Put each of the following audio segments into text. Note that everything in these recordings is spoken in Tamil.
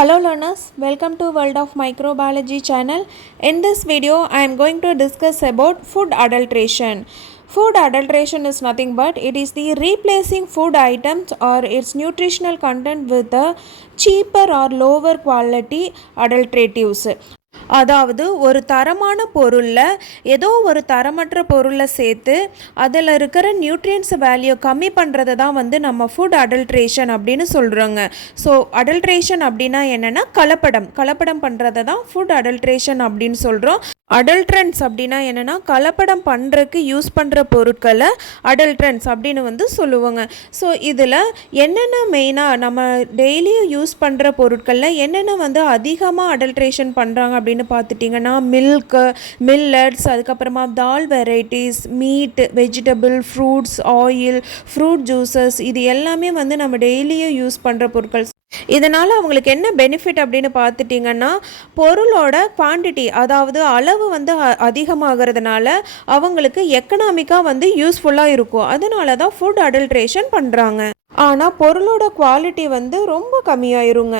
Hello learners, welcome to World of Microbiology channel. In this video, I am going to discuss about food adulteration. Food adulteration is nothing but it is the replacing food items or its nutritional content with a cheaper or lower quality adulteratives. அதாவது ஒரு தரமான பொருளில் ஏதோ ஒரு தரமற்ற பொருளை சேர்த்து அதில் இருக்கிற நியூட்ரியன்ஸ் வேல்யூ கம்மி பண்ணுறதை தான் வந்து நம்ம ஃபுட் அடல்ட்ரேஷன் அப்படின்னு சொல்கிறோங்க. ஸோ அடல்ட்ரேஷன் அப்படின்னா என்னென்னா கலப்படம் பண்ணுறதை தான் ஃபுட் அடல்ட்ரேஷன் அப்படின்னு சொல்கிறோம். அடல்ட்ரன்ஸ் அப்படின்னா என்னென்னா கலப்படம் பண்ணுறதுக்கு யூஸ் பண்ணுற பொருட்களை அடல்ட்ரன்ஸ் அப்படின்னு வந்து சொல்லுவாங்க. ஸோ இதில் என்னென்ன மெயினாக நம்ம டெய்லியும் யூஸ் பண்ணுற பொருட்களில் என்னென்ன வந்து அதிகமாக அடல்ட்ரேஷன் பண்ணுறாங்க அப்படின்னு பார்த்துட்டிங்கன்னா மில்லட்ஸ், அதுக்கப்புறமா dal varieties, meat, vegetable, fruits, oil, fruit juices, இது எல்லாமே வந்து நம்ம டெய்லியும் யூஸ் பண்ணுற பொருட்கள். இதனால் அவங்களுக்கு என்ன பெனிஃபிட் அப்படின்னு பார்த்துட்டிங்கன்னா பொருளோட குவான்டிட்டி அதாவது அளவு வந்து அதிகமாகிறதுனால அவங்களுக்கு எக்கனாமிக்காக வந்து யூஸ்ஃபுல்லாக இருக்கும். அதனால தான் ஃபுட் அடல்ட்ரேஷன் பண்ணுறாங்க. ஆனால் பொருளோட குவாலிட்டி வந்து ரொம்ப கம்மியாயிருங்க.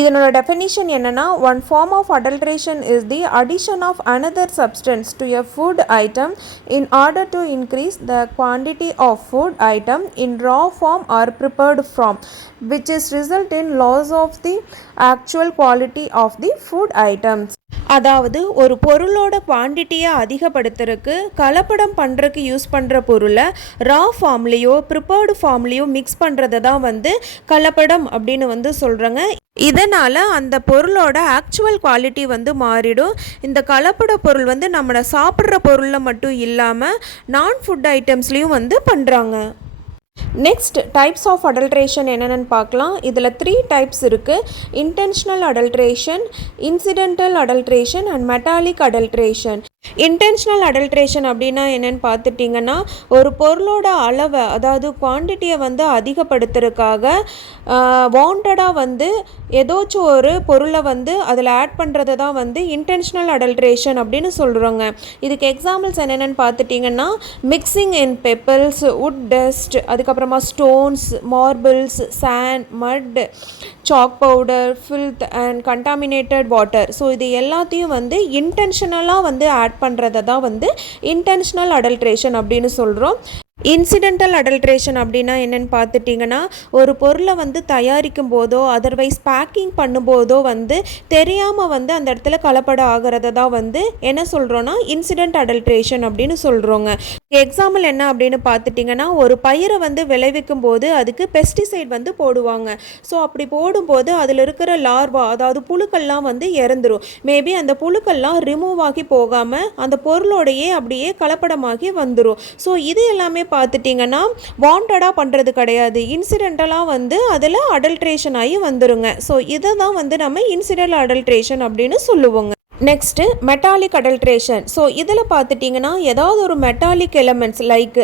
இதனோட டெஃபினிஷன் என்னென்னா, one form of adulteration is the addition of another substance to a food item in order to increase the quantity of food item in raw form or prepared form which is result in loss of the actual quality of the food items. அதாவது ஒரு பொருளோட குவான்டிட்டியை அதிகப்படுத்துறதுக்கு கலப்படம் பண்ணுறதுக்கு யூஸ் பண்ணுற பொருளை ரா ஃபார்ம்லேயோ ப்ரிப்பேர்டு ஃபார்ம்லேயோ மிக்ஸ் பண்ணுறதை தான் வந்து கலப்படம் அப்படின்னு வந்து சொல்கிறாங்க. இதனால் அந்த பொருளோட ஆக்சுவல் குவாலிட்டி வந்து மாறிடும். இந்த கலப்பட பொருள் வந்து நம்மளை சாப்பிட்ற பொருளில் மட்டும் இல்லாமல் நான் ஃபுட் ஐட்டம்ஸ்லேயும் வந்து பண்ணுறாங்க. நெக்ஸ்ட் டைப்ஸ் ஆஃப் அடல்ட்ரேஷன் என்னென்னு பார்க்கலாம். இதில் 3 டைப்ஸ் இருக்குது. Intentional adulteration, incidental adulteration and metallic adulteration. Intentional adulteration அப்படின்னா என்னென்னு பார்த்துட்டிங்கன்னா ஒரு பொருளோட அளவை அதாவது குவான்டிட்டியை வந்து அதிகப்படுத்துறதுக்காக வாண்டடாக வந்து ஏதோச்சும் ஒரு பொருளை வந்து அதில் ஆட் பண்ணுறதை தான் வந்து இன்டென்ஷனல் அடல்ட்ரேஷன் அப்படின்னு சொல்கிறோங்க. இதுக்கு எக்ஸாம்பிள்ஸ் என்னென்னு பார்த்துட்டிங்கன்னா mixing in pebbles, wood dust, அதுக்கப்புறமா stones, marbles, sand, mud, chalk powder, filth and contaminated water. So இது எல்லாத்தையும் வந்து இன்டென்ஷனலாக வந்து ஆட் பண்ணுறதை தான் வந்து இன்டென்ஷனல் அடல்ட்ரேஷன் அப்படின்னு சொல்கிறோம். இன்சிடென்டல் அடல்ட்ரேஷன் அப்படின்னா என்னென்னு பார்த்துட்டிங்கன்னா ஒரு பொருளை வந்து தயாரிக்கும் போதோ அதர்வைஸ் பேக்கிங் பண்ணும்போதோ வந்து தெரியாமல் வந்து அந்த இடத்துல கலப்படம் ஆகிறத தான் வந்து என்ன சொல்கிறோன்னா இன்சிடென்ட் அடல்ட்ரேஷன் அப்படின்னு சொல்கிறோங்க. எக்ஸாம்பிள் என்ன அப்படின்னு பார்த்துட்டிங்கன்னா ஒரு பயிரை வந்து விளைவிக்கும் போது அதுக்கு பெஸ்டிசைட் வந்து போடுவாங்க. ஸோ அப்படி போடும்போது அதில் இருக்கிற லார்வா அதாவது புழுக்கள்லாம் வந்து இறந்துரும். மேபி அந்த புழுக்கள்லாம் ரிமூவ் ஆகி போகாமல் அந்த பொருளோடையே அப்படியே கலப்படமாகி வந்துடும். ஸோ இது எல்லாமே பார்த்துட்டிங்கன்னா வாண்டடாக பண்ணுறது கிடையாது, இன்சிடென்டலாக வந்து அதில் அடல்ட்ரேஷன் ஆகி வந்துருங்க. ஸோ இதை தான் வந்து நம்ம இன்சிடென்டல் அடல்ட்ரேஷன் அப்படின்னு சொல்லுவோங்க. Next metallic adulteration. ஸோ இதில் பார்த்துட்டிங்கன்னா ஏதாவது ஒரு metallic elements like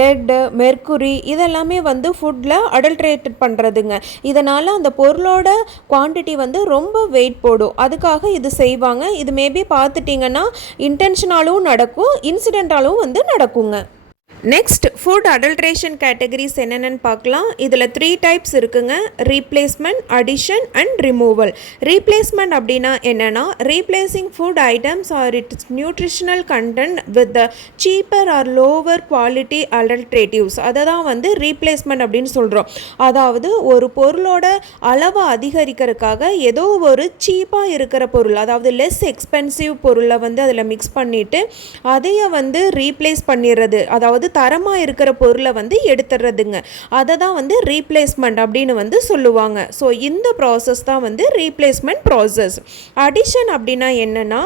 lead, mercury இதெல்லாமே வந்து ஃபுட்டில் அடல்ட்ரேட் பண்ணுறதுங்க. இதனால் அந்த பொருளோட குவான்டிட்டி வந்து ரொம்ப வெயிட் போடும். அதுக்காக இது செய்வாங்க. இது மேபி பார்த்துட்டிங்கன்னா இன்டென்ஷனாலும் நடக்கும், இன்சிடென்டாலும் வந்து நடக்குங்க. நெக்ஸ்ட் ஃபுட் அடல்ட்ரேஷன் கேட்டகரிஸ் என்னென்னு பார்க்கலாம். இதில் 3 டைப்ஸ் இருக்குங்க. Replacement, addition and removal. Replacement அப்படின்னா என்னென்னா replacing food items or its nutritional content with the cheaper or lower quality adulteratives. அதை தான் வந்து ரீப்ளேஸ்மெண்ட் அப்படின்னு சொல்கிறோம். அதாவது ஒரு பொருளோட அளவை அதிகரிக்கிறதுக்காக ஏதோ ஒரு சீப்பாக இருக்கிற பொருள் அதாவது லெஸ் எக்ஸ்பென்சிவ் பொருளை வந்து அதில் மிக்ஸ் பண்ணிவிட்டு அதையை வந்து ரீப்ளேஸ் பண்ணிடுறது, அதாவது தரமாக இருக்கிற பொருளை வந்து எடுத்துடுறதுங்க. அதை தான் வந்து ரீப்ளேஸ்மெண்ட் அப்படின்னு வந்து சொல்லுவாங்க. ஸோ இந்த ப்ராசஸ் தான் வந்து ரீப்ளேஸ்மெண்ட் ப்ராசஸ். அடிஷன் அப்படின்னா என்னென்னா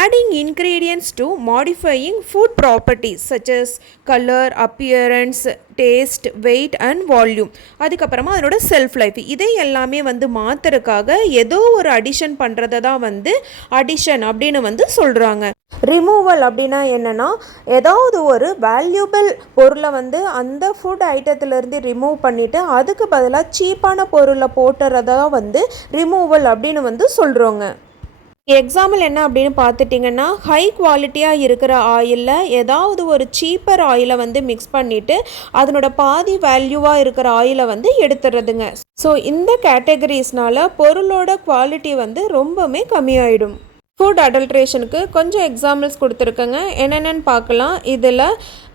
adding ingredients to modifying food properties such as colour, appearance, taste, weight and volume, அதுக்கப்புறமா அதனோட செல்ஃப் லைஃப், இதை எல்லாமே வந்து மாற்றுறதுக்காக ஏதோ ஒரு அடிஷன் பண்ணுறதை தான் வந்து அடிஷன் அப்படின்னு வந்து சொல்கிறாங்க. ரிமூவல் அப்படின்னா என்னென்னா ஏதாவது ஒரு வேல்யூபிள் பொருளை வந்து அந்த ஃபுட் ஐட்டத்திலேருந்து ரிமூவ் பண்ணிவிட்டு அதுக்கு பதிலாக சீப்பான பொருளை போட்டுறதா வந்து ரிமூவல் அப்படின்னு வந்து சொல்கிறோங்க. எக்ஸாம்பிள் என்ன அப்படின்னு பார்த்துட்டிங்கன்னா, ஹை குவாலிட்டியாக இருக்கிற ஆயிலில் ஏதாவது ஒரு சீப்பர் ஆயிலை வந்து மிக்ஸ் பண்ணிவிட்டு அதனோட பாதி வேல்யூவாக இருக்கிற ஆயிலை வந்து எடுத்துடுறதுங்க. ஸோ இந்த கேட்டகரிஸ்னால பொருளோட குவாலிட்டி வந்து ரொம்பவுமே கம்மியாயிடும். ஃபுட் அடல்ட்ரேஷனுக்கு கொஞ்சம் எக்ஸாம்பிள்ஸ் கொடுத்துருக்கேங்க. என்னென்னு பார்க்கலாம். இதில்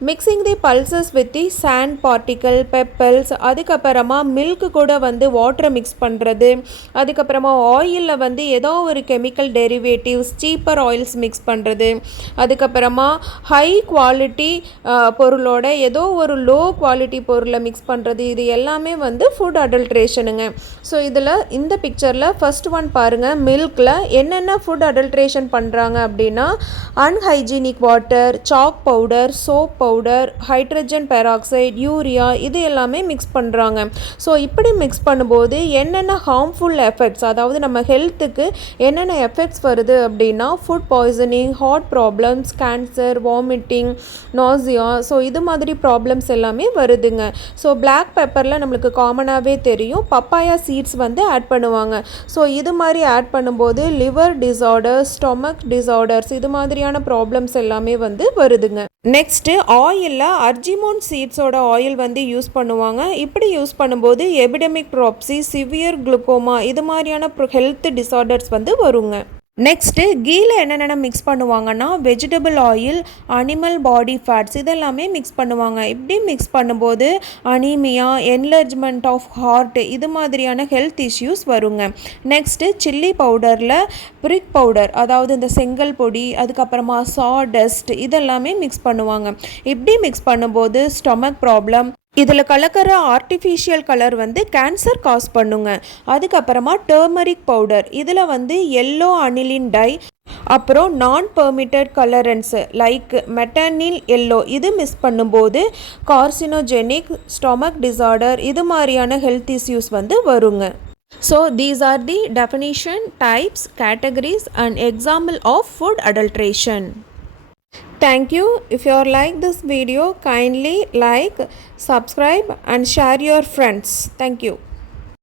mixing the pulses with the sand particle, pebbles, அதுக்கப்புறமா மில்க்கு கூட வந்து வாட்டரை மிக்ஸ் பண்ணுறது, அதுக்கப்புறமா ஆயிலில் வந்து ஏதோ ஒரு chemical derivatives, cheaper oils mix பண்ணுறது, அதுக்கப்புறமா ஹை குவாலிட்டி பொருளோட ஏதோ ஒரு லோ குவாலிட்டி பொருளை மிக்ஸ் பண்ணுறது, இது எல்லாமே வந்து ஃபுட் அடல்ட்ரேஷனுங்க. ஸோ இதில் இந்த பிக்சரில் ஃபர்ஸ்ட் ஒன் பாருங்கள். மில்கில் என்னென்ன ஃபுட் அடல்ட்ரேஷன் பண்ணுறாங்க அப்படின்னா, unhygienic water, chalk powder, soap powder, hydrogen peroxide, urea, இது எல்லாமே மிக்ஸ் பண்ணுறாங்க. ஸோ இப்படி மிக்ஸ் பண்ணும்போது என்னென்ன ஹார்ம்ஃபுல் எஃபெக்ட்ஸ், அதாவது நம்ம ஹெல்த்துக்கு என்னென்ன எஃபெக்ட்ஸ் வருது அப்படின்னா, food poisoning, heart problems, cancer, vomiting, nausea, so இது மாதிரி ப்ராப்ளம்ஸ் எல்லாமே வருதுங்க. ஸோ பிளாக் பெப்பரில் நம்மளுக்கு காமனாகவே தெரியும், பப்பாயா சீட்ஸ் வந்து ஆட் பண்ணுவாங்க. ஸோ இது மாதிரி ஆட் பண்ணும்போது லிவர் டிஸார்டர்ஸ், ஸ்டொமக் டிஸார்டர்ஸ், இது மாதிரியான ப்ராப்ளம்ஸ் எல்லாமே வந்து வருதுங்க. நெக்ஸ்ட்டு ஆயிலில் அர்ஜிமோன் சீட்ஸோட ஆயில் வந்து யூஸ் பண்ணுவாங்க. இப்படி யூஸ் பண்ணும்போது எபிடமிக் ட்ராப்ஸி, சிவியர் குளுக்கோமா, இது மாதிரியான ஹெல்த் டிஸார்டர்ஸ் வந்து வருங்க. நெக்ஸ்ட்டு கீல என்னென்ன மிக்ஸ் பண்ணுவாங்கன்னா, வெஜிடபிள் ஆயில், அனிமல் பாடி ஃபேட்ஸ், இதெல்லாமே மிக்ஸ் பண்ணுவாங்க. இப்படி மிக்ஸ் பண்ணும்போது அனீமியா, என்லர்ஜ்மெண்ட் ஆஃப் ஹார்ட், இது மாதிரியான ஹெல்த் இஷ்யூஸ் வருங்க. நெக்ஸ்ட்டு சில்லி பவுடரில் பிரிக் பவுடர், அதாவது இந்த செங்கல் பொடி, அதுக்கப்புறமா சாடஸ்ட், இதெல்லாமே மிக்ஸ் பண்ணுவாங்க. இப்படி மிக்ஸ் பண்ணும்போது ஸ்டொமக் ப்ராப்ளம், இதில் கலக்கிற ஆர்டிஃபிஷியல் கலர் வந்து கேன்சர் காஸ் பண்ணுங்க. அதுக்கப்புறமா டர்மரிக் பவுடர், இதில் வந்து எல்லோ அனிலின் டை, அப்புறம் நான் பெர்மிட்டட் கலரன்ஸு லைக் மெட்டனில் எல்லோ, இது மிஸ் பண்ணும்போது கார்சினோஜெனிக், ஸ்டொமக் டிஸார்டர், இது மாதிரியான ஹெல்த் இஷ்யூஸ் வந்து வருங்க. So these are the definition, types, categories and example of food adulteration. Thank you. If you like this video, kindly like, subscribe and share your friends. Thank you.